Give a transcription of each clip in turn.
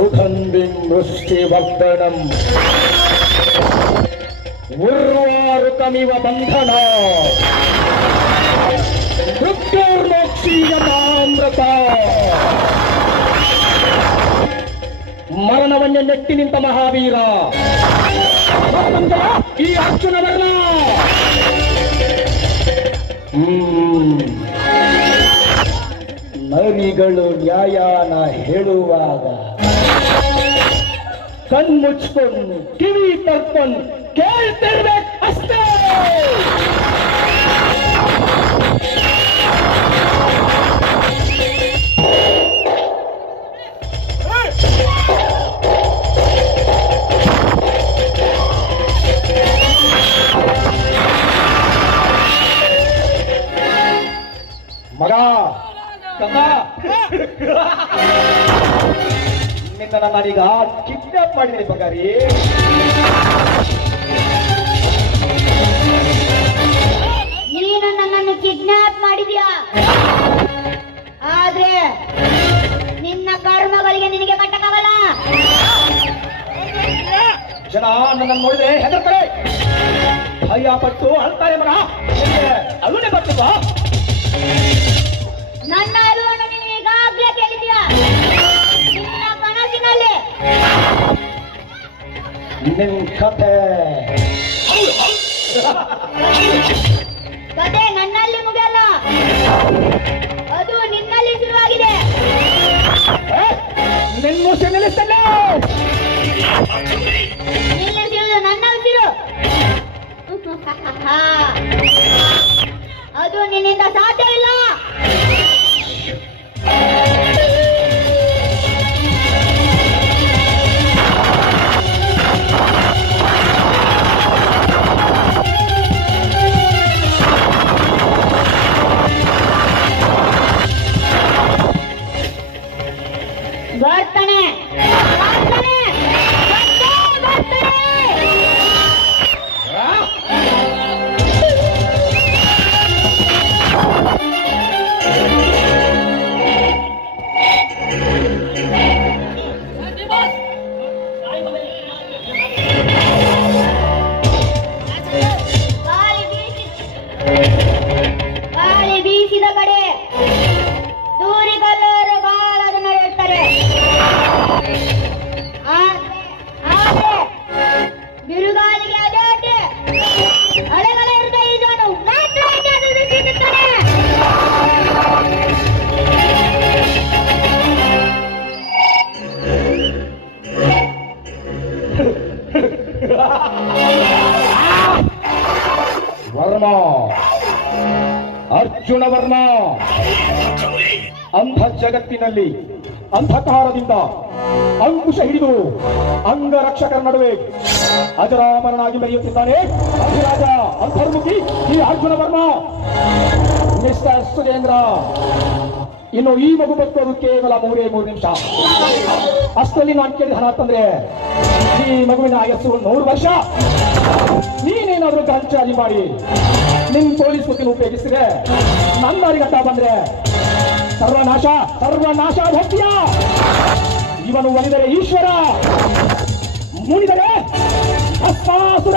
ಸುಗಂಧಿಂ ವೃಷ್ಟಿವರ್ಧನಂ ಉರ್ವಾರುಕಮಿವ ಬಂಧನ ಮೃತ್ಯುರ್ಮೋಕ್ಷೀಯತಾಮೃತ. ಮರಣವನ್ನೇ ನೆಟ್ಟಿ ನಿಂತ ಮಹಾವೀರ ಈ ಅರ್ಜುನವರ್ಣ ನರಿಗಳು ನ್ಯಾಯನ ಹೇಳುವಾಗ ಕಣ್ಮುಚ್ಕೊಂಡು ಕಿವಿ ತರ್ಕೊಂಡು ಕೇಳ್ತಿರ್ಬೇಕು ಅಷ್ಟೇ. ಮಗ ನಿನ್ನ ನಾನೀಗ ಕಿಡ್ನಾಪ್ ಮಾಡಿದ್ದೀನಿ ಬಗಾರಿ. ನೀನು ನನ್ನನ್ನು ಕಿಡ್ನಾಪ್ ಮಾಡಿದ್ಯಾ, ಆದ್ರೆ ನಿನ್ನ ಕರ್ಮಗಳಿಗೆ ನಿನಗೆ ಕಟ್ಟಕ್ಕಾಗಲ್ಲ. ಜನ ನನ್ನ ನೋಡಿದ್ರೆ ಹೆದರ್ತಾರೆ, ಭಯ ಪಟ್ಟು ಅಳ್ತಾರೆ. ಮಗ ಅಲ್ಲೇ ಬರ್ತಿದ್ವ? ನನ್ನ ಅರಿವನ್ನು ನೀನು ಈಗಾಗಲೇ ಕೇಳಿದ್ಯಾ ನಿನ್ನ ಕನಸಿನಲ್ಲಿ. ನಿನ್ ಕಥೆ ಕತೆ ನನ್ನಲ್ಲಿ ಮುಗಿಯಲ್ಲ, ಅದು ನಿನ್ನಲ್ಲಿ ಶುರುವಾಗಿದೆ. ನಿನ್ನ ಉಸಿರು ನಿಲ್ಲಿಸ್ತಲ್ಲೇ. ನಿಲ್ಲಿಸುವುದು ನನ್ನ ಉಸಿರು, ಅದು ನಿನ್ನಿಂದ ಸಾಧ್ಯವಿಲ್ಲ. ಬರ್ತಾನೆ ಬರ್ತಾನೆ ಬರ್ತಾನೆ. ಗಾಳಿ ಬೀಸಿದ ಕಡೆ ದೂರಿಗಲ್ಲರು ಬಹಳ ಜನ ಹೇಳ್ತಾರೆ, ಆದ್ರೆ ಬಿರುಗಾಳಿಗೆ ಅದೇ ಅಲೆಗಳ ಇರುತ್ತೆ. ಇದನ್ನು ವರ್ಮ, ಅರ್ಜುನ ವರ್ಮ ಅಂಧ ಜಗತ್ತಿನಲ್ಲಿ ಅಂಧಕಾರದಿಂದ ಅಂಕುಶ ಹಿಡಿದು ಅಂಗರಕ್ಷಕರ ನಡುವೆ ಅಜರಾಮರನಾಗಿ ಮೆರೆಯುತ್ತಿದ್ದಾನೆ ಅಧಿರಾಜ ಅಂತರ್ಮುಖಿ ಈ ಅರ್ಜುನ ವರ್ಮ. ಮಿಸ್ಟರ್ ಸುರೇಂದ್ರ, ಇನ್ನು ಈ ಮಗು ಬದುಕೋದು ಕೇವಲ 3 ನಿಮಿಷ. ಅಷ್ಟರಲ್ಲಿ ನಾನು ಕೇಳಿದ ಹಣ ಅಂತಂದ್ರೆ ಈ ಮಗುವಿನ ಆಯಸ್ಸು 100 ವರ್ಷ. ನೀನೇನಾದ್ರೂ ಗಂಚಾಲಿ ಮಾಡಿ ನಿನ್ ಪೊಲೀಸ್ ಬುದ್ಧಿನ ಉಪಯೋಗಿಸಿದ್ರೆ ನನ್ನ ಅರಿಗಟ್ಟ ಬಂದ್ರೆ ಸರ್ವನಾಶ ಸರ್ವನಾಶ ಭಕ್ತಿಯ. ಇವನು ಒಲಿದರೆ Ishwara, ಮುನಿದರೆ Bhasmasura.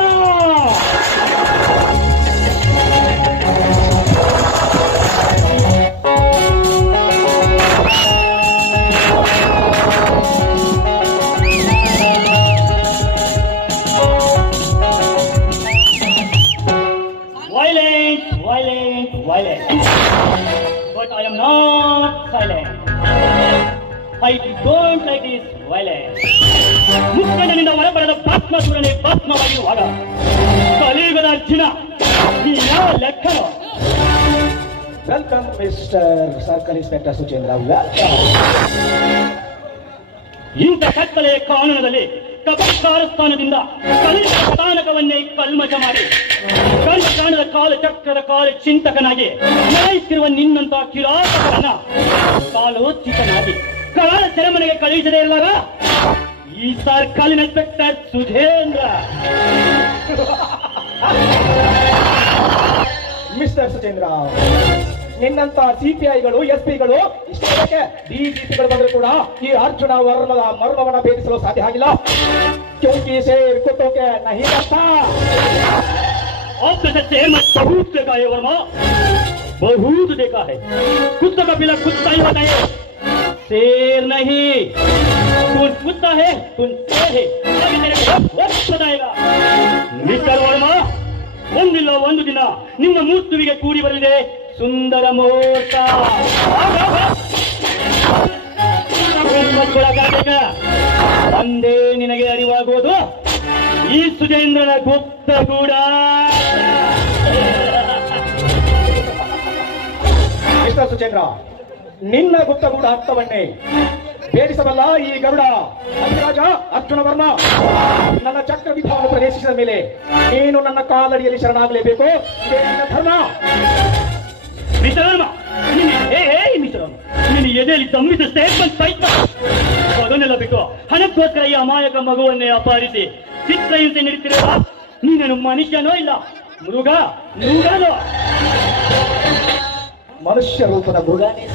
But I am not silent. I don't like this violence. ಮುಖಂಡನಿಂದ ಹೊರಬರದ ಭಸ್ಮಾಸುರನೇ ಭಸ್ಮವಾಗಿರುವಾಗ ಕಲಿಯುಗದ ಅರ್ಜುನ ಯಾವ ಲೆಕ್ಕನೋ. Welcome mister circle inspector Suchendra. ಇಂಥ ಕತ್ತಲೆಯ ಕಾನೂನದಲ್ಲಿ ಕಬಕ್ಕಾರ ಸ್ಥಾನದಿಂದ ಕಲಿಯುಗ ಸ್ಥಾನಕವನ್ನೇ ಕಲ್ಮಶ ಮಾಡಿ ಕರ್ಮಕಾಂಡದ ಕಾಲಚಕ್ರದ ಕಾಲ ಚಿಂತಕನಾಗಿ ನ್ಯಾಯಿಸಿರುವ ನಿನ್ನಂತ ಕಿರಾತಕರನ್ನ ಕಾಲೋಚಿತನಾಗಿ ಕಾಲ ಸೆರೆಮನೆಗೆ ಕಳುಹಿಸದೇ ಇಲ್ಲರ ಈ circle inspector Sudhendra. Mister Suchendra, ನಿನ್ನಂತ ಸಿಪಿಐಗಳು ಎಸ್ಪಿಗಳು ಇಷ್ಟೇ ಡಿಜಿಪಿಗಳು ಬಂದರೂ ಕೂಡ ಈ ಅರ್ಜುನ ವರ್ಮದ ಮರ್ಮವನ್ನ ಭೇದಿಸಲು ಸಾಧ್ಯ ಆಗಿಲ್ಲ. क्योंकि शेर कुत्तों के नहीं लगता। आपने सच्चे मत बहुत देखा है वर्मा, बहुत देखा है। कुत्तों का पिला कुत्ता ही होता है, शेर नहीं। तू कुत्ता है, तू शेर है, अभी तेरे को वक्त बताएगा। मिस्टर वर्मा, ಒಂದಿಲ್ಲ ಒಂದು ದಿನ ನಿಮ್ಮ ಮೂರ್ತುವಿಗೆ ಕೂಡಿ ಬರಲಿದೆ ಸುಂದರ ಮುಹೂರ್ತ. ಒಂದೇ ನಿನಗೆ ಅರಿವಾಗುವುದು ಈ ಸುಜೇಂದ್ರನ ಗುಪ್ತ ಗೂಢ. ಮಿಸ್ಟರ್ ಸುಚೇಂದ್ರ, ನಿನ್ನ ಗುಪ್ತಗೂಢ ಅರ್ಥವನ್ನೇ ಭೇದಿಸಬಲ್ಲ ಈ ಗರುಡ ಅಧಿರಾಜ ಅರ್ಜುನ ವರ್ಮ ನನ್ನ ಚಕ್ರವ್ಯೂಹವನ್ನು ಪ್ರವೇಶಿಸಿದ ಮೇಲೆ ನೀನು ನನ್ನ ಕಾಲಡಿಯಲ್ಲಿ ಶರಣಾಗಲೇಬೇಕು. ಇದೇ ನಿನ್ನ ಧರ್ಮ. ಮಿಸ್ಟರ್ ವರ್ಮ, ನೀನು ಎದೆಯಲ್ಲಿ ದಮ್ಮಿದ ಸ್ಟೇಟ್ಮೆಂಟ್ ಸಹಿತ ಅದನ್ನೆಲ್ಲ ಬೇಕು. ಹಣಕ್ಕೋಸ್ಕರ ಈ ಅಮಾಯಕ ಮಗುವನ್ನೇ ಅಪಹರಿಸಿ ಚಿತ್ರಹಿಂಸೆ ನೀಡುತ್ತಿರುವ ನೀನೇನು ಮನುಷ್ಯನೋ ಇಲ್ಲ ಮೃಗನೋ? ಮನುಷ್ಯ ರೂಪದ ಮೃಗನೇ.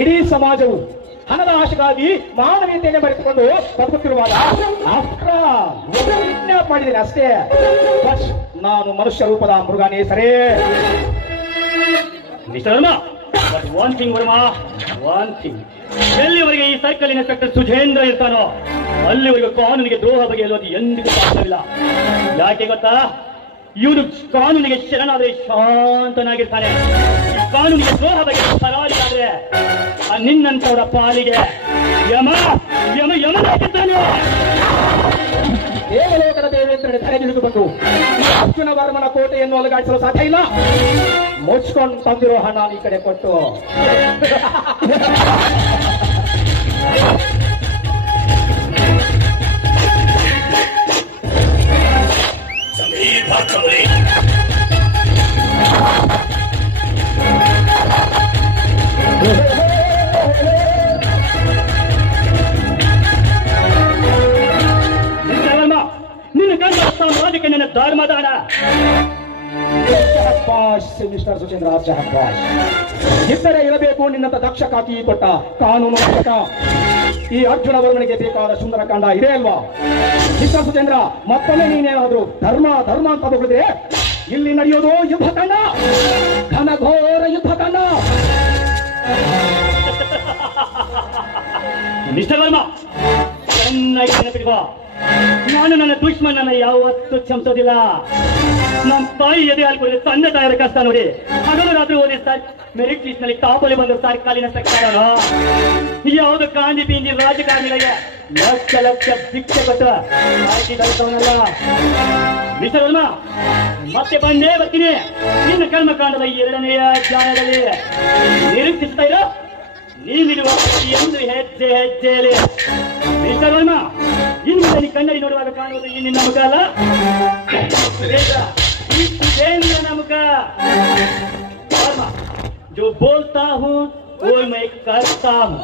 ಇಡೀ ಸಮಾಜವು ಹಣದ ಆಶೆಗಾಗಿ ಮಾನವೀಯತೆಯನ್ನು ಮರೆತುಕೊಂಡು ಬದುಕುತ್ತಿರುವಾಗ ಕಿಡ್ನಾಪ್ ಮಾಡಿದ್ದೇನೆ ಅಷ್ಟೇ. ಬಸ್ ನಾನು ಮನುಷ್ಯ ರೂಪದ ಮೃಗನೇ ಸರೇ. Mister Varma, but one thing Varma, one thing, ಎಲ್ಲಿವರೆಗೆ ಈ ಸರ್ಕಲ್ ಇನ್ಸ್ಪೆಕ್ಟರ್ ಸುಜೇಂದ್ರ ಇರ್ತಾನೋ ಅಲ್ಲಿವರೆಗೂ ಕಾನೂನಿಗೆ ದ್ರೋಹ ಬಗೆಯಲು ಅದು ಎಂದಿಗೂ ಸಾಧ್ಯವಿಲ್ಲ. ಯಾಕೆ ಗೊತ್ತಾ? ಇವನು ಕಾನೂನಿಗೆ ಶರಣಾದರೆ ಶಾಂತನಾಗಿರ್ತಾನೆ, ಕಾನೂನಿಗೆ ದ್ರೋಹ ಬಗ್ಗೆ ಪರಾರಿಯಾದ್ರೆ ನಿನ್ನಂತವರ ಪಾಲಿಗೆ ಯಮನಾಗಿರ್ತಾನೆ. ದೇವಲೋಕದ ದೇವೇಂದ್ರನ ತಲೆಗಿಳಿದು ಬಂದು ಅರ್ಜುನ ವರ್ಮನ ಕೋಟೆಯನ್ನು ಅಲುಗಾಡಿಸಲು ಸಾಧ್ಯ ಇಲ್ಲ. ಮುಚ್ಕೊಂಡು ತಂದಿರೋ ಹಣ ಈ ಕಡೆ ಕೊಟ್ಟು ನಿನ್ನ ಗಂಡ ಸಮಾಜಕ್ಕೆ ನನ್ನ ಧರ್ಮದಾನ. ಮಿಸ್ಟರ್ ಸುಚೇಂದ್ರ, ಇದ್ದರೆ ಇರಬೇಕು ನಿನ್ನಂತ ದಕ್ಷ ಕಾಕಿ ಕೊಟ್ಟ ಕಾನೂನು ರಕ್ಷಕ. ಈ ಅರ್ಜುನ ವರ್ಮನಿಗೆ ಬೇಕಾದ ಸುಂದರಕಾಂಡ ಇದೆ ಅಲ್ವಾ? ಮಿಸ್ಟರ್ ಸುಚೇಂದ್ರ, ಮತ್ತೊಮ್ಮೆ ನೀನೇನಾದ್ರೂ ಧರ್ಮ ಅಂತ ಬಗೆದ್ರೆ ಇಲ್ಲಿ ನಡೆಯೋದು ಯುದ್ಧಕಾಂಡ, ಘನಘೋರ ಯುದ್ಧಕಾಂಡ. ಮಿಸ್ಟರ್ ವರ್ಮ, ಚೆನ್ನಾಗಿ ನೆನಪಿಡುವ, ನಾನು ನನ್ನ ದುಶ್ಮನನ್ನ ಯಾವತ್ತೂ ಕ್ಷಮಿಸೋದಿಲ್ಲ. ನಮ್ಮ ತಾಯಿ ಎದೆ ಹಾಲ್ಕೊಳ್ಳಿ ತಂದೆ ತಾಯಿರ ಕಷ್ಟ ನೋಡಿ ಹಗಲು ರಾತ್ರಿ ಓದಿ ಸರ್ ಮೆರಿಟ್ ಲಿಸ್ಟ್ ನಲ್ಲಿ ಟಾಪಲ್ಲಿ ಬಂದು ಸರ್ಕಾಲಿನ ಸರ್ಕಾರ ಯಾವುದು ಕಾಂದಿ ಪಿಂಜಿ ರಾಜಕಾರಣಿಗಳಿಗೆ ಲಕ್ಷ ಭಿಕ್ಷೆ ಕೊಟ್ಟ ಆಯ್ಕೆ ಗಳಿಸವನಲ್ಲ. ಮಿಸ್ಟರ್ ವರ್ಮ, ಮತ್ತೆ ಬಂದೇ ಬರ್ತೀನಿ ನಿನ್ನ ಕರ್ಮಕಾಂಡದ 2ನೇ ಅಧ್ಯಾಯದಲ್ಲಿ. ನಿರೀಕ್ಷಿಸ್ತಾ ಇರೋ ನೀನಿರುವ ಪ್ರತಿಯೊಂದು ಹೆಜ್ಜೆಯಲ್ಲಿ. ಮಿಸ್ಟರ್ ವರ್ಮ, ಇನ್ನು ನೀ ಕನ್ನಡಿ ನೋಡುವಾಗ ಕಾಣುವುದು ಈ ನಿನ್ನ ಮುಖ ಅಲ್ಲ, ಈ ಸುಜೇಂದ್ರನ ಮುಖ. जो बोलता हूँ वो मैं करता हूँ.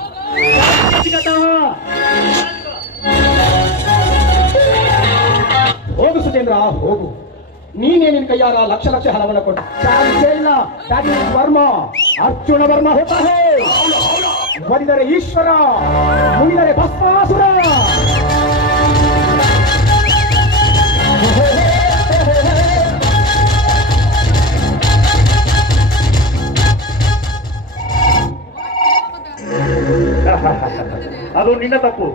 ಹೋಗು ಸುಚೇಂದ್ರ, ಹೋಗು. ನೀನೇ ನಿನ್ ಕೈಯಾರ ಲಕ್ಷ ಹಣವನ್ನು ಕೊಟ್ಟು ಚಾನ್ಸೇ ಇಲ್ಲ. ವರ್ಮ ಅರ್ಜುನ ವರ್ಮ ಹೋಗ್ತಾ ಹೇ. ಒಲಿದರೆ ಈಶ್ವರ, ಮುಗಿದರೆ ಭಸ್ಮಾಸುರ. ಅದು ನಿನ್ನ ತಪ್ಪು.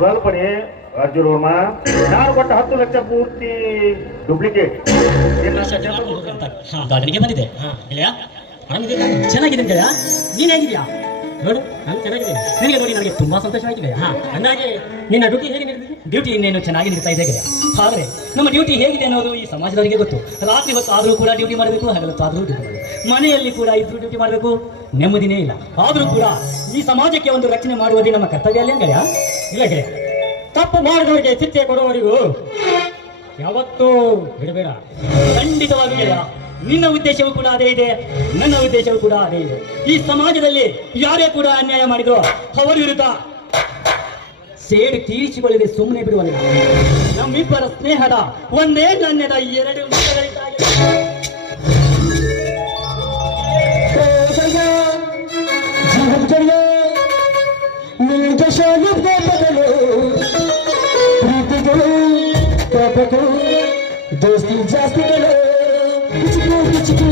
ಕಲ್ಪನೆ ಅರ್ಜುನ ವರ್ಮ, ನಾನು ಕೊಟ್ಟ 10 ಲಕ್ಷ ಪೂರ್ತಿ ಡೂಪ್ಲಿಕೇಟ್. ಗಾರ್ಡನ್ಗೆ ಬಂದಿದೆ. ಚೆನ್ನಾಗಿದೆ ಗೆಳೆಯ, ನೀನ್ ಹೇಗಿದ್ಯಾ? ನೋಡು, ನಾನು ಚೆನ್ನಾಗಿದ್ದೇನೆ. ನಿನಗೆ ನೋಡಿ ನನಗೆ ತುಂಬಾ ಸಂತೋಷವಾಗಿದೆ. ಅಂದಾಗೆ ನಿನ್ನ ಡ್ಯೂಟಿ ಹೇಗೆ ನಡೆದಿದೆ? ಡ್ಯೂಟಿ ಇನ್ನೇನು ಚೆನ್ನಾಗಿ ನಡೀತಾ ಇದೆ ಗೆಳೆಯ. ಆದರೆ ನಮ್ಮ ಡ್ಯೂಟಿ ಹೇಗಿದೆ ಅನ್ನೋದು ಈ ಸಮಾಜದವರಿಗೆ ಗೊತ್ತು. ರಾತ್ರಿ ಹೊತ್ತು ಆದರೂ ಕೂಡ ಡ್ಯೂಟಿ ಮಾಡಬೇಕು, ಹಗಲತ್ತು ಆದರೂ ಡ್ಯೂಟಿ ಮಾಡಬೇಕು, ಮನೆಯಲ್ಲಿ ಕೂಡ ಇದ್ರೂ ಡ್ಯೂಟಿ ಮಾಡಬೇಕು, ನೆಮ್ಮದಿನೇ ಇಲ್ಲ. ಆದರೂ ಕೂಡ ಈ ಸಮಾಜಕ್ಕೆ ಒಂದು ರಕ್ಷಣೆ ಮಾಡುವುದೇ ನಮ್ಮ ಕರ್ತವ್ಯ ಅಲ್ಲ ಗೆಳೆಯ? ಇಲ್ಲ ಗೆಳೆಯ, ತಪ್ಪು ಮಾಡಿದವರಿಗೆ ಶಿಕ್ಷೆ ಕೊಡುವವರಿಗೂ ಯಾವತ್ತೂ ಬಿಡಬೇಡ. ಖಂಡಿತವಾಗಿ ಗೆಳೆಯ, ನಿನ್ನ ಉದ್ದೇಶವೂ ಕೂಡ ಅದೇ ಇದೆ, ನನ್ನ ಉದ್ದೇಶವೂ ಕೂಡ ಅದೇ ಇದೆ. ಈ ಸಮಾಜದಲ್ಲಿ ಯಾರೇ ಕೂಡ ಅನ್ಯಾಯ ಮಾಡಿದ್ರು ಅವರ ವಿರುದ್ಧ ಸೇಡು ತೀರಿಸಿಕೊಳ್ಳದೆ ಸುಮ್ಮನೆ ಬಿಡುವಲ್ಲ. ನಮ್ಮಿಬ್ಬರ ಸ್ನೇಹದ ಒಂದೇ ನಾಣ್ಯದ 2 ಮುಖಗಳಿದ್ದಾಗಿದೆ. ಹಂಚಯ್ಯ ನಿಂಜ ಶಾಲುಬ್ದ ಬದಲು ಪ್ರೀತಿಗಳು ಪಾಪಗಳು ದೋಸ್ತಿ ಜಾಸ್ತಿಗಳು ಕಿಚಿಕು ಕಿಚಿಕು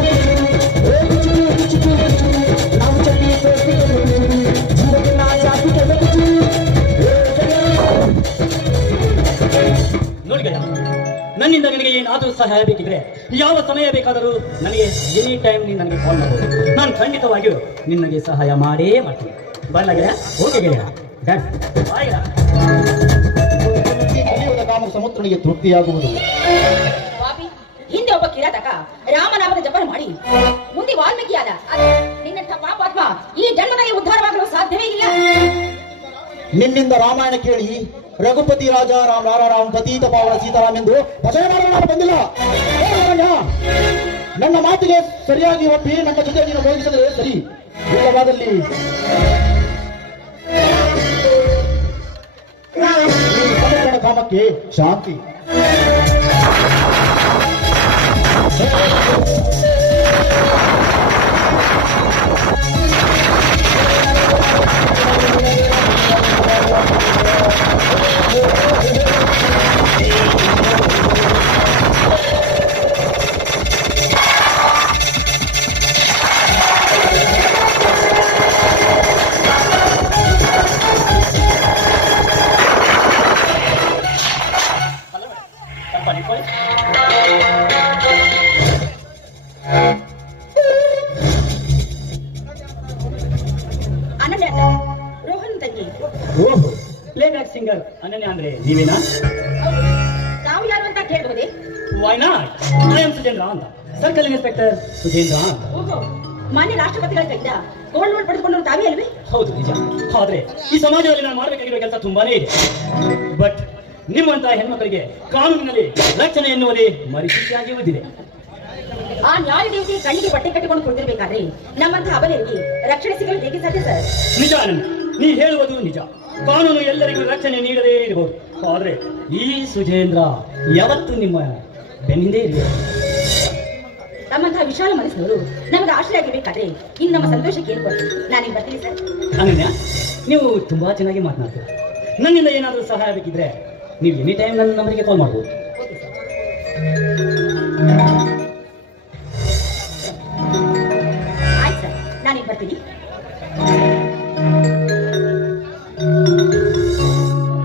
ಕಿಚಿಕು ಕಿಚಿಕು ನಾವು ಚಟ್ಟಿ ದೋಸ್ತಿಗಳು ಜೀವಕ್ಕೆ ನಾ ಜಾಸ್ತಿ ಕೆಲವು ನೋಡಿ ಗೆಳೆಯ, ನನ್ನಿಂದ ನಿನಗೆ ಏನಾದರೂ ಸಹಾಯ ಬೇಕಿದ್ರೆ ಯಾವ ಸಮಯ ಬೇಕಾದರೂ ನನಗೆ ಎನಿ ಟೈಮ್ ನೀನು ನನಗೆ ಕಾಲ್ ಮಾಡಬಹುದು. ನಾನು ಖಂಡಿತವಾಗಿಯೂ ನಿನಗೆ ಸಹಾಯ ಮಾಡೇ ಮಾಡ್ತೀನಿ. ಬರಲ್ಲ ಗೆಳೆಯ? ಓಕೆ ಗೆಳೆಯ, ಡನ್. ಬಾಯ್ ಗೆಳೆಯ. ಕಲಿಯುವುದ ಕಾಮ ಸಮುದ್ರನಿಗೆ ತೃಪ್ತಿಯಾಗುವುದು. ಪಾಪಿ, ಹಿಂದೆ ಒಬ್ಬ ಕಿರಾತಕ ರಾಮನಾಮದ ಜಪನ ಮಾಡಿ ಮುಂದೆ ವಾಲ್ಮೀಕಿಯಾದ. ನಿನ್ನಂಥ ಪಾಪಾತ್ಮ ಈ ಜನ್ಮದಲ್ಲಿ ಉದ್ಧಾರವಾಗಲು ಸಾಧ್ಯವೇ ಇಲ್ಲ. ನಿನ್ನಿಂದ ರಾಮಾಯಣ ಕೇಳಿ ರಘುಪತಿ ರಾಜ ರಾಮ್ ರಾರಾರಾಮ್ ಪತೀತ ಪಾವನ ಸೀತಾರಾಮ್ ಎಂದು ಭಜನೆ ಮಾಡಲು ನಾನು ಬಂದಿಲ್ಲ. ಏ ರಾಮಣ್ಣ, ನನ್ನ ಮಾತಿಗೆ ಸರಿಯಾಗಿ ಒಪ್ಪಿ ನನ್ನ ಜೊತೆ ನೀನು ಬೋಧಿಸಿದರೆ ಸರಿ, ಇಲ್ಲವಾದಲ್ಲಿ ಸಮರ್ಪಣ ಕಾಮಕ್ಕೆ ಶಾಂತಿ. ಸ್ವಲ್ಪ ನಿಂತ್ಕೊಳ್ಳಿ. ಅನನ್ಯ ರೋಹನ್ ತಂಗಿ. ಓಹೋ, ಪ್ಲೇಬ್ಯಾಕ್ ಸಿಂಗರ್ ಅನನ್ಯ ಅಂದ್ರೆ ನೀವೇನಾ? ಹೌದು. ತಾವು ಯಾರು ಅಂತ ಕೇಳಬಹುದೇ? Why not? I am Sujendra ಅಂತ, ಸರ್ಕಲ್ ಇನ್ಸ್ಪೆಕ್ಟರ್ ಸುಜೇಂದ್ರ ಅಂತ. ಓಹೋ, ಮಾನ್ಯ ರಾಷ್ಟ್ರಪತಿಗಳ ಕೈಯಿಂದ ಗೋಲ್ಡ್ ಮೆಡಲ್ ಪಡೆದುಕೊಂಡು ತಾವೇ ಅಲ್ವೇ? ಹೌದು, ನಿಜ. ಆದ್ರೆ ಈ ಸಮಾಜದಲ್ಲಿ ನಾನು ಮಾಡಬೇಕಾಗಿರೋ ಕೆಲಸ ತುಂಬಾನೇ ಇದೆ. ಬಟ್ ನಿಮ್ಮಂತ ಹೆಣ್ಮಕ್ಕಳಿಗೆ ಕಾನೂನಿನಲ್ಲಿ ರಕ್ಷಣೆ ಎನ್ನುವುದೇ ಮರೀಚಿಕೆಯಾಗಿ ಉಳಿದಿದೆ. ಆ ನ್ಯಾಯ ದೇವತೆ ಕಣ್ಣಿಗೆ ಬಟ್ಟೆ ಕಟ್ಟಿಕೊಂಡು ಕುಳಿತಿರ್ಬೇಕಾದ್ರೆ ನಮ್ಮಂತಹ ಅಬಲೆಯರಿಗೆ ರಕ್ಷಣೆ ಸಿಗಲು ಹೇಗೆ ಸಾಧ್ಯ ಸರ್? ನಿಜ ಅನನ್ಯ, ನೀ ಹೇಳುವುದು ನಿಜ. ಕಾನೂನು ಎಲ್ಲರಿಗೂ ರಕ್ಷಣೆ ನೀಡದೇ ಇರಬಹುದು. ಆದ್ರೆ ಈ ಸುಜೇಂದ್ರ ಯಾವತ್ತೂ ನಿಮ್ಮ ಬೆನ್ನಿಂದೇ ಇದೆ. ನಮ್ಮಂತಹ ವಿಶಾಲ ಮನಸ್ಸಿನವರು ನಮಗೆ ಆಶ್ರಯ ಆಗಬೇಕಾದ್ರೆ ಇನ್ನು ನಮ್ಮ ಸಂತೋಷಕ್ಕೆ ಏನು ಕೊಡ್ತೀವಿ? ನಾನೀಗ ಬರ್ತೀನಿ ಸರ್. ಅನನ್ಯ, ನೀವು ತುಂಬಾ ಚೆನ್ನಾಗಿ ಮಾತನಾಡ್ತೀರ. ನನ್ನಿಂದ ಏನಾದರೂ ಸಹಾಯ ಬೇಕಿದ್ರೆ ನೀವು ಎನಿ ಟೈಮ್ ನನ್ನ ನಂಬರಿಗೆ ಕಾಲ್ ಮಾಡ್ಬೋದು. Okay sir. ಆಯ್ತು ಸರ್, ನಾನೀಗ ಬರ್ತೀನಿ.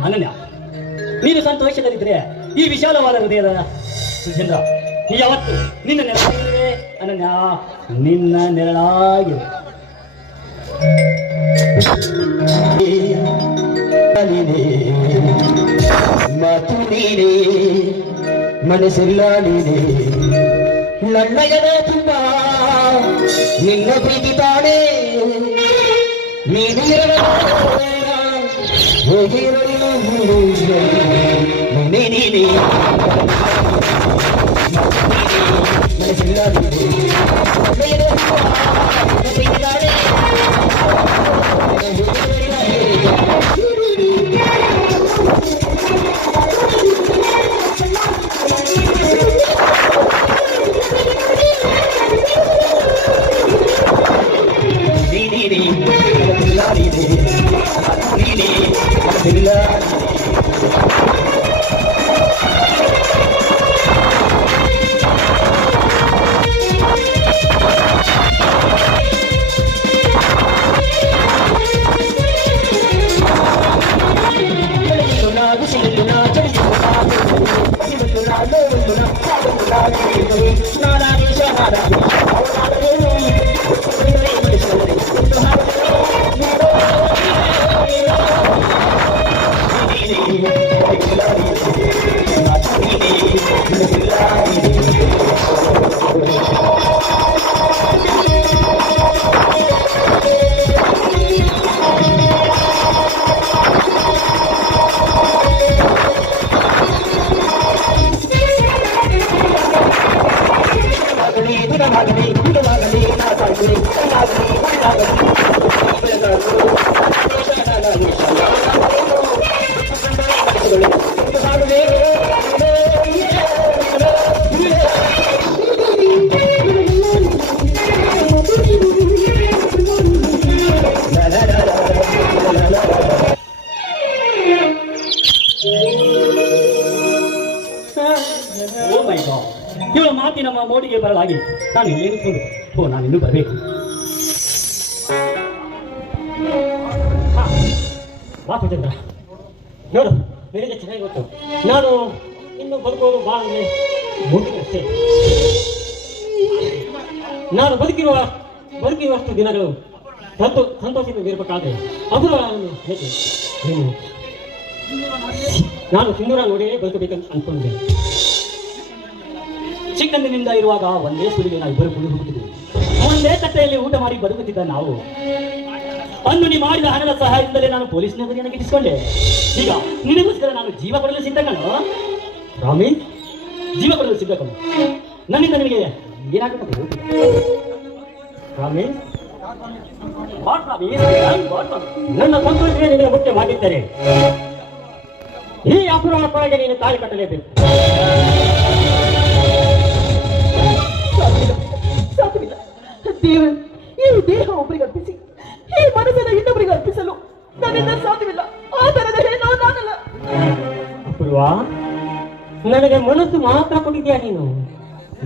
ಅನನ್ಯ, ನೀನು ಸಂತೋಷದಲ್ಲಿದ್ರೆ ಈ ವಿಶಾಲವಾದ ಹೃದಯದ ಸುಜೇಂದ್ರ ಯಾವತ್ತು ನಿನ್ನ ನೆರಳಾಗಿರುವೆ. ಅನನ್ಯ, ನಿನ್ನ ನೆರಳಾಗಿರು. ಮಾತು ನೀನೇ, ಮನಸ್ಸೆಲ್ಲ ನೀನೇ, ನನ್ನಯದ ತುಂಬ ನಿನ್ನ ಪ್ರೀತಿ ತಾನೇ. ನೀನಿರಲು ಹೋಗಿರಲು ನೀನೇ, ಮನಸ್ಸೆಲ್ಲ ನೀನೇ, ನನ್ನಯದ ತುಂಬ ನಿನ್ನ ಪ್ರೀತಿ ತಾನೇ. ಸಲುವಾಗಿ ನಾನು ಇಲ್ಲೇ ನಿಂತ್ಕೊಂಡು ನಾನು ಇನ್ನೂ ಬರಬೇಕು. ಬಾ ಸುಚೇಂದ್ರ, ನೋಡು ನಿನಗೆ ಚೆನ್ನಾಗಿ ಗೊತ್ತು, ನಾನು ಇನ್ನು ಬದುಕೋದು ಬಹಳ ಅಂದರೆ ಮುಗಿದಷ್ಟೇ. ನಾನು ಬದುಕಿರುವಷ್ಟು ದಿನಗಳು ಸಂತೋಷದಿಂದ ಇರಬೇಕಾದ್ರೆ ಅಪೂರ್ವಗಳನ್ನು ಹೇಗೆ ನಾನು ಸಿಂಧೂರ ನೋಡಿಯೇ ಬದುಕಬೇಕಂತ ಅನ್ಕೊಂಡಿದ್ದೆ. ಚಿಕ್ಕಂದಿನಿಂದ ಇರುವಾಗ ಒಂದೇ ಸುಲಿಗೆ ನಾವು ಇಬ್ಬರು ಕುಡಿದು ಹೋಗುತ್ತಿದ್ದೆವು. ಒಂದೇ ತಟ್ಟೆಯಲ್ಲಿ ಊಟ ಮಾಡಿ ಬದುಕುತ್ತಿದ್ದ ನಾವು ಅಂದು ನೀ ಮಾಡಿದ ಹಣದ ಸಹಾಯದಿಂದಲೇ ನಾನು ಪೊಲೀಸ್ ನೌಕರಿಯನ್ನು ಗಿಟ್ಟಿಸಿಕೊಂಡೆ. ಈಗ ನಿನಗೋಸ್ಕರ ನಾನು ಜೀವ ಕೊಡಲು ಸಿದ್ಧ ಕಣೋ ರಾಮಿ, ಜೀವ ಕೊಡಲು ಸಿದ್ಧ ಕಣೋ. ನನ್ನಿಂದ ನಿನಗೆ ಏನಾಗುತ್ತೆ ರಾಮಿ? ನನ್ನ ಸಂತೋಷವೇ ನಿನಗೆ ಮುಖ್ಯವಾಗಿದ್ದರೆ ಈ ಅಪೂರ್ವ ಕೊಳಗೆ ನೀನು ತಾಳಿ ಕಟ್ಟಲೇಬೇಕು. ಸಾಧ್ಯವಿಲ್ಲ ದೇವ, ಈ ದೇಹ ಒಬ್ಬರಿಗೆ ಅರ್ಪಿಸಿ ಈ ಮನಸ್ಸನ್ನು ಇನ್ನೊಬ್ಬರಿಗೆ ಅರ್ಪಿಸಲು ನನ್ನಿಂದ ಸಾಧ್ಯವಿಲ್ಲ. ಆ ತರದ ಏನೋ ನಾನಲ್ಲ. ಅಪೂರ್ವ, ನನಗೆ ಮನಸ್ಸು ಮಾತ್ರ ಕೊಟ್ಟಿದ್ಯಾ, ನೀನು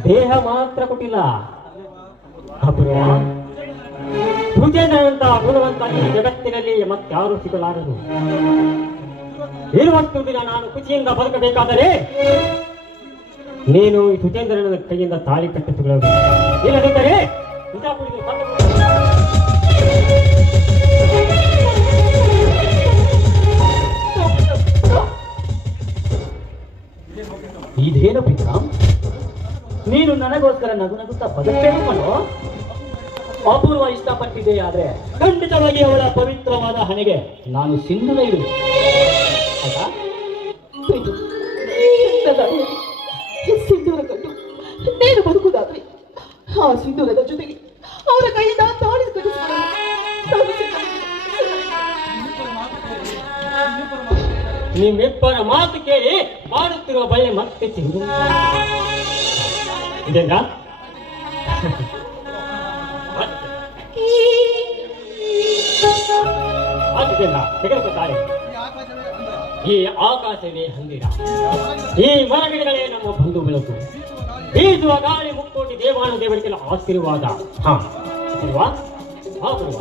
ದೇಹ ಮಾತ್ರ ಕೊಟ್ಟಿಲ್ಲ. ಅಪೂರ್ವ, ಸುಚೇಂದ್ರನಂತ ಗುಣವಂತ ಈ ಜಗತ್ತಿನಲ್ಲಿ ಮತ್ತಾರು ಸಿಗಲಾರರು. ಇರುವಷ್ಟು ದಿನ ನಾನು ಖುಷಿಯಿಂದ ಬದುಕಬೇಕಾದರೆ ನೀನು ಈ ಸುಚೇಂದ್ರನ ಕೈಯಿಂದ ತಾಳಿ ಕಟ್ಟಿಸಿಕೊಳ್ಳಬೇಕು. ಇಲ್ಲದಿದ್ದರೆ ಇದೇನು ಪ್ರೀತಮ್, ನೀನು ನನಗೋಸ್ಕರ ನಗುತ್ತಾ ಬದುಕಬೇಕು ಕಣೋ. ಅಪೂರ್ವ ಇಷ್ಟಪಟ್ಟಿದೆ, ಆದ್ರೆ ಖಂಡಿತವಾಗಿ ಅವಳ ಪವಿತ್ರವಾದ ಹಣೆಗೆ ನಾನು ಸಿಂಧೂರ ಇಡುವೆ. ಸಿಂಧೂರ ಕಂಡು ನೀನು ಬದುಕುದಾದ್ರೆ ಆ ಸಿಂಧೂರದ ಜೊತೆಗೆ ಅವರ ಕೈಯಿಂದ ತಾಳಿ ನಿಮ್ಮಿಬ್ಬರ ಮಾತು ಕೇಳಿ ಮಾಡುತ್ತಿರುವ ಬಳ್ಳಿ ಮತ್ತೆ ಸಿಂಧು ಇದೇನ? ತೆಗೆದುಕೊತಾರೆ. ಈ ಆಕಾಶವೇ ಹಂದಿರ, ಈ ಮರಗಿಡಗಳೇ ನಮ್ಮ ಬಂಧು ಬೆಳಕು, ಬೀಸುವ ಗಾಳಿ ಮುಕ್ಕೋಟಿ ದೇವಾನು ದೇವರಿಗೆಲ್ಲ ಆಶೀರ್ವಾದ. ಹಾ ಅಲ್ವಾ? ಹಾ ಬರುವ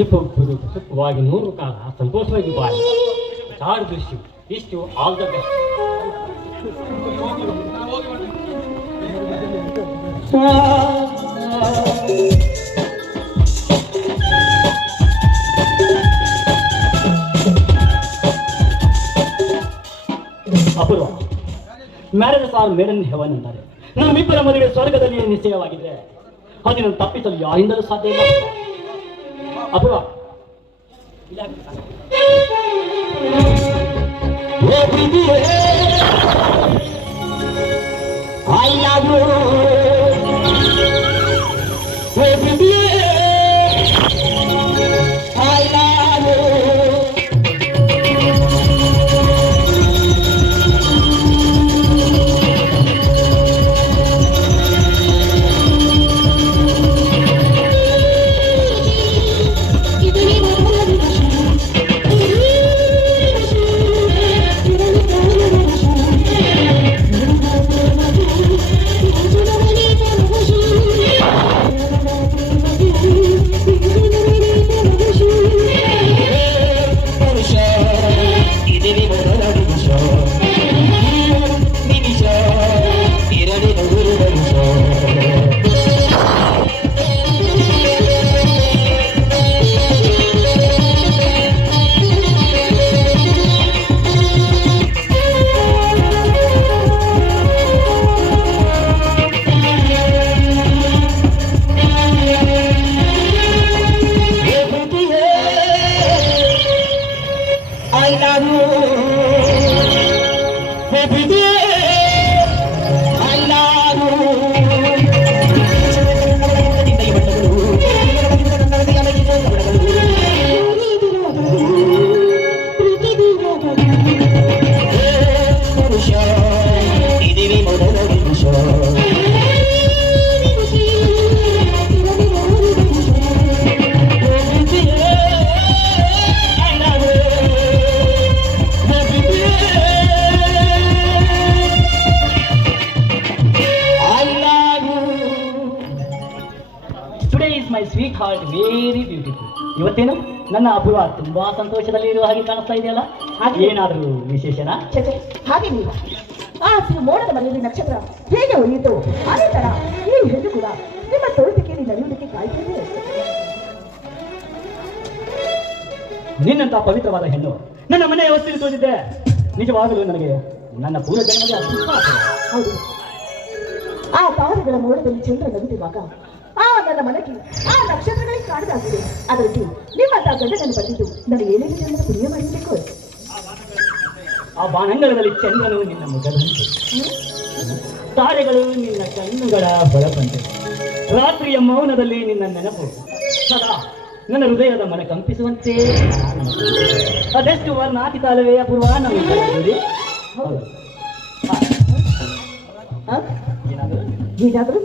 ಇಬ್ಬರು ಸುಖವಾಗಿ 100 ಕಾಲ ಸಂತೋಷವಾಗಿ ಬಾಳಿ ಚಾರು ದೃಶ್ಯ ಇಷ್ಟು all the best. Apoorva, marriages are made in heaven ಅಂತಾರೆ. ನಮ್ಮಿಬ್ಬರ ಮದುವೆ ಸ್ವರ್ಗದಲ್ಲಿ ನಿಶ್ಚಯವಾಗಿದ್ರೆ ಅದನ್ನು ತಪ್ಪಿಸಲು ಯಾರಿಂದಲೂ ಸಾಧ್ಯ ಇಲ್ಲ. ಅಪೂರ್ವ, I love you. I love you. Thank you. Very beautiful. ಇವತ್ತೇನು ನನ್ನ ಅಪೂರ್ವ ತುಂಬಾ ಸಂತೋಷದಲ್ಲಿ ಇರುವ ಹಾಗೆ ಕಾಣಿಸ್ತಾ ಇದೆಯಲ್ಲ, ಹಾಗೆ ಏನಾದರೂ ವಿಶೇಷನಾ? ಚಚೆ, ಹಾಗೇನಿಲ್ಲ. ಆ ಮೋಡದ ಮನೆಯಲ್ಲಿ ನಕ್ಷತ್ರ ಹೇಗೆ ಉಳಿಯಿತು ಅದೇ ತರ ಈ ಹೆಣ್ಣು ಕೂಡ ನಿಮ್ಮ ತೋಟಕ್ಕೆ ನಡೆಯುವುದಕ್ಕೆ ಕಾಯ್ತಾನೆ ಇರ್ತದೆ. ನಿನ್ನಂತ ಪವಿತ್ರವಾದ ಹೆಣ್ಣು ನನ್ನ ಮನೆಯ ಹೊತ್ತಿಗೆ ತೋರಿದ್ದೆ ನಿಜವಾಗಲೂ ನನಗೆ ನನ್ನ ಪೂರ್ವ ಜನ್ಮದ ಅದ್ಭುತ ಆಸೆ. ಹೌದು, ಆ ತಾರೆಗಳ ಮೋಡದಲ್ಲಿ ಚಂದ್ರ ನಗುತ್ತಿರುವಾಗ ಆ ನನ್ನ ಮನಕ್ಕೆ ಆ ನಕ್ಷತ್ರಗಳಿಗೆ ಕಾಣದಾಗಿದೆ. ಅದರಲ್ಲಿ ನಿಮ್ಮಂತ ಗಂಡನನ್ನು ಬಂದಿದ್ದು ನನಗೆ ಏನೇನು ಜನ್ಮದ ಪುಣ್ಯ ಮಾಡಬೇಕು. ಆ ಬಾಣಂಗಳದಲ್ಲಿ ಚಂದ್ರನು ನಿನ್ನ ಮುಖದಂತೆ, ತಾರೆಗಳು ನಿನ್ನ ಕಣ್ಣುಗಳ ಹೊಳಪಂತೆ, ರಾತ್ರಿಯ ಮೌನದಲ್ಲಿ ನಿನ್ನ ನೆನಪು ಸದಾ ನನ್ನ ಹೃದಯದ ಮನ ಕಂಪಿಸುವಂತೆ. ಅದೆಷ್ಟು ವರ್ಣಾತೀತಾಲವೇ ಅಪೂರ್ವ ನಮಗೆ. ಹೌದು, ಏನಾದರೂ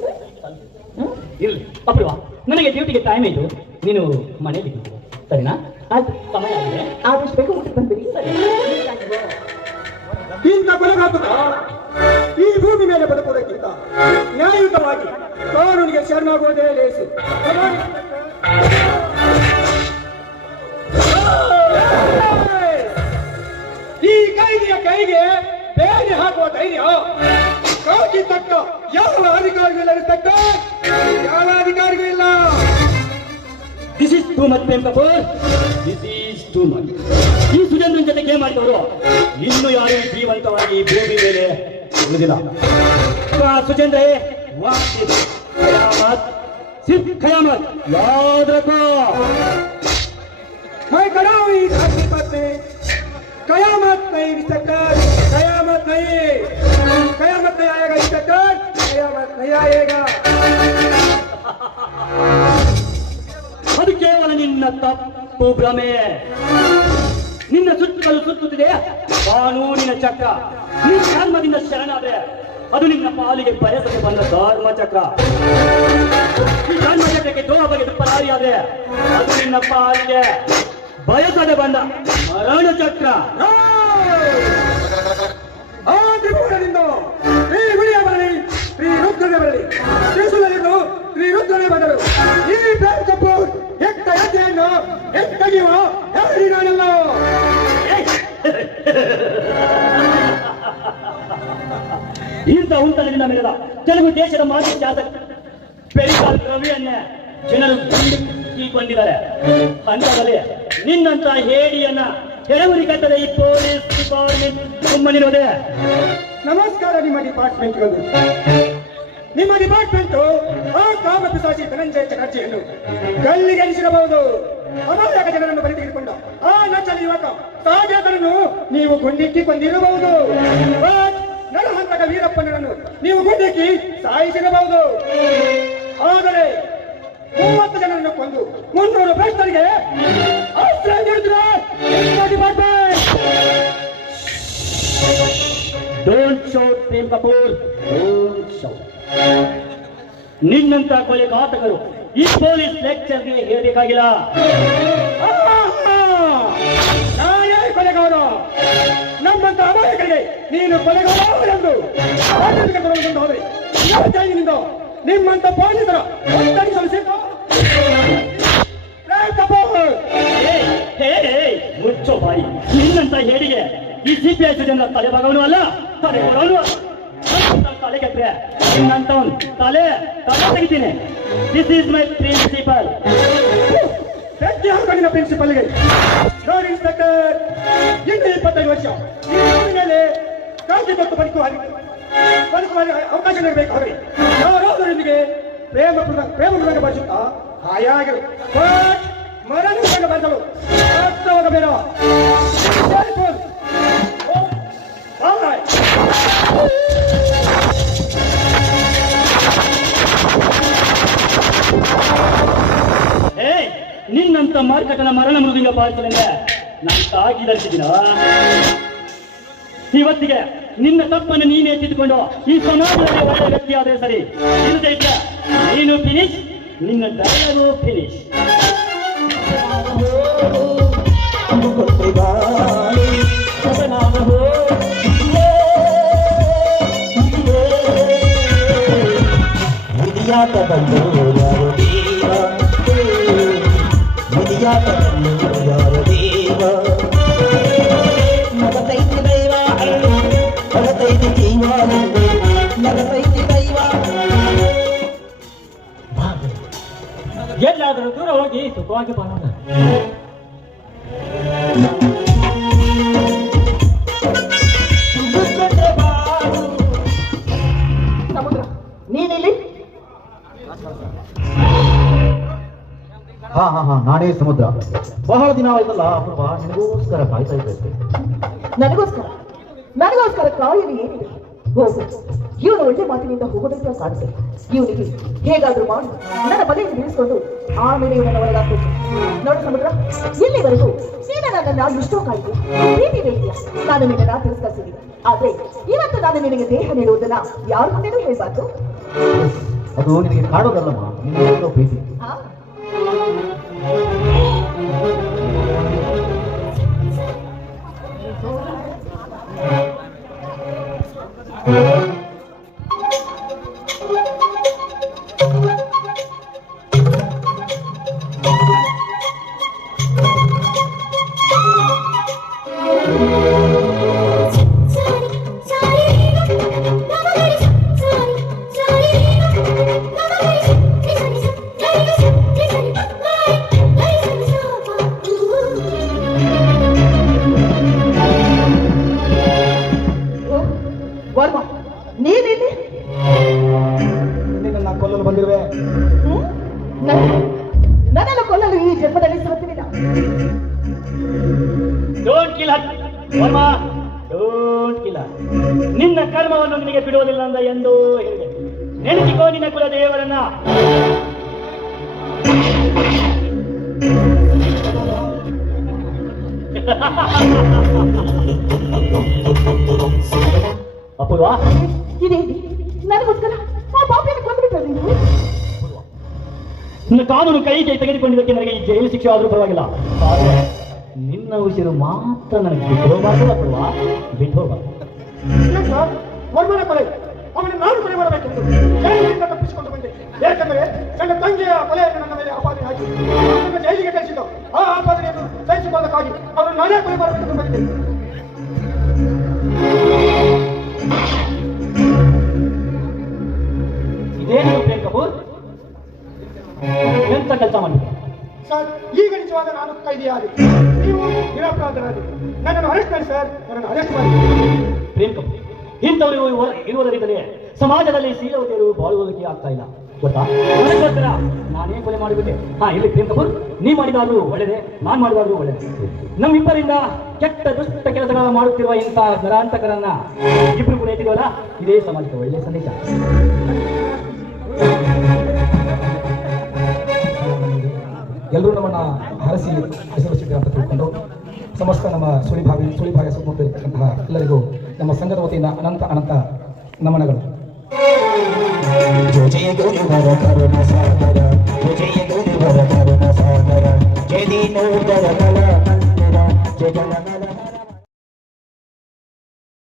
ಇರ್ಲಿ ಅಪೂರ್ವ, ನನಗೆ ಡ್ಯೂಟಿಗೆ ಟೈಮ್ ಆಯಿತು, ನೀನು ಮನೆಯಲ್ಲಿ ಸರಿನಾ? ಆಯ್ತು, ಸಮಯ ಆಗಿದೆ, ಆದಷ್ಟು ಬೇಗ ಊಟಕ್ಕೆ ಬಂದ್ಬಿಡಿ. ಇಂಥ ಕೊಲೆಗಾತನ ಈ ಭೂಮಿ ಮೇಲೆ ಬದುಕುವುದಕ್ಕಿಂತ ನ್ಯಾಯಯುತವಾಗಿ ಕಾನೂನಿಗೆ ಶರಣಾಗುವುದೇ ಲೇಸು. ಈ ಕೈದಿಯ ಕೈಗೆ ಬೇರೆ ಹಾಕುವ ಧೈರ್ಯ ಕಾಕಿ ತಕ್ಕ ಯಾವ ಅಧಿಕಾರಿಗೂ ಇಲ್ಲ. ಯಾವ ಅಧಿಕಾರಿಗೂ ಇಲ್ಲ. This is too much Prem Kapoor, this is too much. ಈ ಸುಜೇಂದ್ರನ್ ಜೊತೆ ಗೇಮ್ ಮಾಡಿದವರು ಇನ್ನು ಯಾರು ಜೀವಂತವಾಗಿ ಭೂಮಿ ಮೇಲೆ ಉಳಿದಿಲ್ಲ. ಸುಜೇಂದ್ರ ಖಯಾಮತ್, ಸಿರ್ಫ್ ಖಯಾಮತ್ ಯಾದ್ ರಖೋ. मैं खड़ा हूँ इस हकीकत में, कयामत नहीं इंस्पेक्टर, कयामत नहीं आएगा इंस्पेक्टर, कयामत नहीं आएगा. ಅದು ಕೇವಲ ನಿನ್ನ ತಪ್ಪು ಭ್ರಮೆ. ನಿನ್ನ ಸುತ್ತಲೂ ಸುತ್ತುತ್ತಿದೆ ಕಾನೂನಿನ ಚಕ್ರ. ನಿನ್ನ ಧರ್ಮದಿಂದ ಶರಣಾದ್ರೆ ಅದು ನಿನ್ನ ಪಾಲಿಗೆ ಬಯಸದೆ ಬಂದ ಧರ್ಮ ಚಕ್ರ. ಈ ಧರ್ಮ ಚಕ್ರಕ್ಕೆ ದ್ರೋಹ ಬಗೆದು ಪರಾರಿಯಾದ್ರೆ ಅದು ನಿನ್ನ ಪಾಲಿಗೆ ಬಯಸದೆ ಬಂದ ಮರಣ ಚಕ್ರ. ಆ ತ್ರಿಭುವನದಿಂದ ಶ್ರೀ ಗುಡಿಯ ಬರಲಿ, ಶ್ರೀ ರುದ್ರನೇ ಬರಲಿ, ತ್ರಿಶೂಲದಿಂದ ಶ್ರೀ ರುದ್ರನೇ ಬರಲು. ಈ ಪ್ರೇಮ್ ಕಪೂರ್ ಎಕ್ಕ ಹೆಜ್ಜೆಯನ್ನು ಎತ್ತಗೆಯುವ ಹೇಳಿ ನಾನೆಲ್ಲ. ಇಂಥ ಉಂಟಲಿನಿಂದ ಮೆರೆದ ತೆಲುಗು ದೇಶದ ಮಾಜಿ ಶಾಸಕ ಪೆರಿಕಾಲ್ ರವಿಯನ್ನೇ ಜನರು ಕೊಂಡಿದ್ದಾರೆ. ಅಂತದಲ್ಲಿ ನಿನ್ನಂತ ಹೇಡಿಯನ್ನ ಕೆಳಗುರಿ ಕಟ್ಟದ ಈ ಪೊಲೀಸ್ ಡಿಪಾರ್ಟ್ಮೆಂಟ್ ಸುಮ್ಮನಿರೋದೆ. ನಮಸ್ಕಾರ ನಿಮ್ಮ ಡಿಪಾರ್ಟ್ಮೆಂಟ್ಗಳು. ನಿಮ್ಮ ಡಿಪಾರ್ಟ್ಮೆಂಟ್ ಆ ಕಾಮ ಪಿಶಾಚಿ ಧನಂಜಯ ಚಟರ್ಜಿಯನ್ನು ಗಲ್ಲಿಗೇರಿಸಿರಬಹುದು. ಅಮಾಯಕ ಜನರನ್ನು ಬಲಿ ತೆಗೆದುಕೊಂಡ ಆ ನಚ್ಚಲಿ ಯುವಕ ಸಾಗೇತರನ್ನು ನೀವು ಗುಂಡಿಕ್ಕಿ ಕೊಂದಿರಬಹುದು. ನರಹಂತಕ ವೀರಪ್ಪನನ್ನು ನೀವು ಗುಂಡಿಕ್ಕಿ ಸಾಯಿಸಿರಬಹುದು. ಆದರೆ 30 ಜನರನ್ನು ಕೊಂದು 300 ಭ್ರಷ್ಟರಿಗೆ ಆಶ್ರಯ ನೀಡಿದ್ರೆ department. Don't shout Prem Kapoor, don't shout. ನಿನ್ನಂತ ಕೊಲೆಘಾತಕರು ಈ ಪೊಲೀಸ್ ಲೆಕ್ಚರ್ಗೆ ಹೇಳಬೇಕಾಗಿಲ್ಲ. ನಾನೇ ಕೊಲೆಗಾರ. ನಮ್ಮಂತ ಅಮಾಯಕರಿಗೆ ನೀನು ಕೊಲೆಗಾರರೆಂದು ಹೋದ್ರೆ ಜೈಲಿನಿಂದ ನಿಮ್ಮಂತ ಪೊಲೀಸರ ಒತ್ತಡಿಸಲು ಸಿಕ್ಕ ಮುಚ್ಚೋ ಬಾಯಿ. ನಿನ್ನಂತ ಹೇಡಿಗೆ ಈ ಸಿಪಿಐ ಜನರ ತಲೆ ಭಾಗವನು ಅಲ್ಲ, ತಲೆ ಕೊಡೋನು. ತಲೆ ಕೆಟ್ಟರೆ ನಿನ್ನಂತವನು ತಲೆ ತೆಗಿತೀನಿ. This is my principle. ಬೆಟ್ಟಿ ಹಾಕೊಂಡಿನ ಪ್ರಿನ್ಸಿಪಲ್ಗೆ ನೋಡಿ ಇನ್ಸ್ಪೆಕ್ಟರ್, ಇನ್ನು 25 ವರ್ಷ ಈ ಭೂಮಿ ಮೇಲೆ ಕಾಂತಿ ಕೊಟ್ಟು ಬದುಕುವ ಅವಕಾಶ ನೀಡಬೇಕಾದ್ರೆ ಯಾರಾದರೊಂದಿಗೆ ಪ್ರೇಮ ಬಳಸುತ್ತಾ ಹಾಯಾಗಿರು. ಮರಣ ಬಳಸಲು ಹೋಗಬೇಡ. ನಿನ್ನಂತ ಮಾರ್ಕಟನ ಮರಣ ಮೃದಂಗ ಬಾರಿಸಲೆಂದ ನಾನು ತಾಗಿ ಧರಿಸಿದ್ದೀನ. ಇವತ್ತಿಗೆ ನಿನ್ನ ತಪ್ಪನ್ನು ನೀನೇ ತಿದ್ದುಕೊಂಡು ಈ ಸಮಾಜದಲ್ಲಿ ಒಳ್ಳೆಯ ವ್ಯಕ್ತಿ ಆದ್ರೆ ಸರಿ. ಇಲ್ಲದೆ ಇದ್ದ ನೀನು ಫಿನಿಶ್, ನಿನ್ನ ಡೈಲಾಗು ಫಿನಿಶ್. ವಿಧಿಯಾಟ ಬಂದು ಸಮುದ್ರ ನೀನಿಲ್ಲಿ? ಹಾ ನಾನೇ ಸಮುದ್ರ. ಬಹಳ ದಿನ ಆಯ್ತಲ್ಲ ಅಪೂರ್ವ, ನಿನಗೋಸ್ಕರ ಕಾಯ್ತಾ ಇದ್ದೆ. ನನಗೋಸ್ಕರ ಕಾಯಲು ಏನಿದೆ? ಹೋಗು, ಇವನು ಒಳ್ಳೆ ಮಾತಿನಿಂದ ಹೋಗೋದಂತ ಕಾಣುತ್ತೆ. ಇವನಿಗೆ ಹೇಗಾದ್ರೂ ಮಾಡಿ ನನ್ನ ಬಲೆಯನ್ನು ಬೀಳಿಸಿಕೊಂಡು ಆಮೇಲೆ ಇವನನ್ನು ಒಳಗಾಕಬೇಕು. ನೋಡು ಸಮುದ್ರ, ಇಲ್ಲಿವರೆಗೂ ನೀನು ನನ್ನನ್ನು ಎಷ್ಟೋ ಕಾಯ್ತು, ಪ್ರೀತಿ ಬೇಕಿಲ್ಲ, ನಾನು ನಿನ್ನನ್ನು ತಿರಸ್ಕರಿಸಿದ್ದೀನಿ. ಆದ್ರೆ ಇವತ್ತು ನಾನು ನಿನಗೆ ದೇಹ ನೀಡುವುದನ್ನ ಯಾರ ಮುಂದೆನೂ ಹೇಳ್ಬಾರ್ದು. ಅದು ನಿನಗೆ ಕಾಡೋದಲ್ಲಮ್ಮ, ನಿನ್ನ ಪ್ರೀತಿ. ಹಾ, ವರ್ಮ ನೀನಿಲ್ಲಿ? ನಿನ್ನನ್ನ ಕೊಲ್ಲಲು ಬಂದಿರುವೆ. ನನ್ನನ್ನು ಕೊಲ್ಲಲು ಈ ಜನ್ಮದಲ್ಲಿ ಸಾಧ್ಯವಿಲ್ಲ. Don't kill her Varma, don't kill her. ನಿನ್ನ ಕರ್ಮವನ್ನು ನಿನಗೆ ಬಿಡುವುದಿಲ್ಲ ಅಂತ ಎಂದು ಹೇಳಿದೆ. ನೆನಪಿಕೋ ನಿನ್ನ ಕುಲ ದೇವರನ್ನ. ಅಪೂರ್ವ, ಇದೇನು ನನಗೋಸ್ಕರ ಆ ಪಾಪಿಯನ್ನು ಕೊಂದುಬಿಟ್ಟ ನೀನು? ನಿನ್ನ ಕಾನೂನು ಕೈಗೆ ತೆಗೆದುಕೊಂಡಿದ್ದಕ್ಕೆ ನನಗೆ ಈ ಜೈಲು ಶಿಕ್ಷೆ ಆದರೂ ಪರವಾಗಿಲ್ಲ. ಆದರೆ ನಿನ್ನ ಉಸಿರು ಮಾತ್ರ ನನಗೆ ಬಿಟ್ಟು ಹೋಗಬಾರ್ದು ಅಪೂರ್ವ, ಬಿಟ್ಟು ಹೋಗಬಾರ್ದು. ವರ್ಮನ ಕೊಲೆ ಅವನು ನಾನು ಕೊಲೆ ಮಾಡಬೇಕೆಂದು ಜೈಲಿನಿಂದ ತಪ್ಪಿಸಿಕೊಂಡು ಬಂದೆ. ಏಕೆಂದರೆ ನನ್ನ ತಂಗಿಯ ಕೊಲೆಯನ್ನು ನನ್ನ ಮೇಲೆ ಆಪಾದನೆ ಹಾಕಿ ನನ್ನ ಜೈಲಿಗೆ ಕಳಿಸಿದ್ದು. ಆ ಆಪಾದನೆಯನ್ನು ಸಹಿಸಿಕೊಳ್ಳಕ್ಕಾಗಿ ಅವನು ನಾನೇ ಕೊಲೆ ಮಾಡಬೇಕೆಂದು ಬಂದಿದ್ದೆ. ಇದೇನು ಪ್ರೇಮ್ ಕಪೂರ್, ಎಂತ ಕೆಲಸ ಮಾಡಿದೆ? ಸರ್, ಈಗ ನಿಜವಾದ ನಾನು ಕೈದಿಯಾದೆ, ನೀವು ನಿರಪರಾಧರಾದೆ. ನನ್ನನ್ನು ಅರೆಸ್ಟ್ ಮಾಡಿ ಸರ್, ನನ್ನನ್ನು ಅರೆಸ್ಟ್ ಮಾಡಿ. ಪ್ರೇಮ್ ಕಪೂರ್, ಇಂಥವರು ಇರುವುದರಿಂದಲೇ ಸಮಾಜದಲ್ಲಿ ಶೀಲವತೆಯರು ಬಾಳುವುದಕ್ಕೆ ಆಗ್ತಾ ಇಲ್ಲ ಗೊತ್ತಾ? ಅದಕ್ಕೋಸ್ಕರ ನಾನೇ ಕೊಲೆ ಮಾಡಿಬಿಟ್ಟೆ. ಇಲ್ಲಿ ಪ್ರೇಮ್ ಕಪೂರ್, ನೀ ಮಾಡಿದಾದ್ರೂ ಒಳ್ಳೆಯದೇ, ನಾನು ಮಾಡಿದಾದ್ರೂ ಒಳ್ಳೆಯದೇ. ನಮ್ಮಿಬ್ಬರಿಂದ ಕೆಟ್ಟ ದುಷ್ಟ ಕೆಲಸಗಳ ಮಾಡುತ್ತಿರುವ ಇಂಥ ನರಾಂತಕರನ್ನ ಇಬ್ಬರು ಕೂಡ ಎತ್ತಿದವಲ್ಲ, ಇದೇ ಸಮಾಜಕ್ಕೆ ಒಳ್ಳೆಯ ಸಂದೇಶ. ಎಲ್ಲರೂ ನಮ್ಮನ್ನ ಹರಸಿ ಹೆಸರಿಸಿದ್ದಾರೆ ಅಂತ ತಿಳ್ಕೊಂಡು ಸಮಸ್ತ ನಮ್ಮ ಸುಳಿಭಾಗ ಸುತ್ತಮುತ್ತ ಇರತಕ್ಕಂತಹ ಎಲ್ಲರಿಗೂ ನಮ್ಮ ಸಂಘದ ವತಿಯಿಂದ ಅನಂತ ಅನಂತ ನಮನಗಳು. ಜಯ ಗುರುವರ ಕರುಣ ಸಾಗರ, ಜಯ ಗುರುವರ ಕರುಣ ಸಾಗರ, ಜಯ ದೀನೋದರ ಕಲಾ ಮಂದಿರ, ಜಯ ಜನಗಣ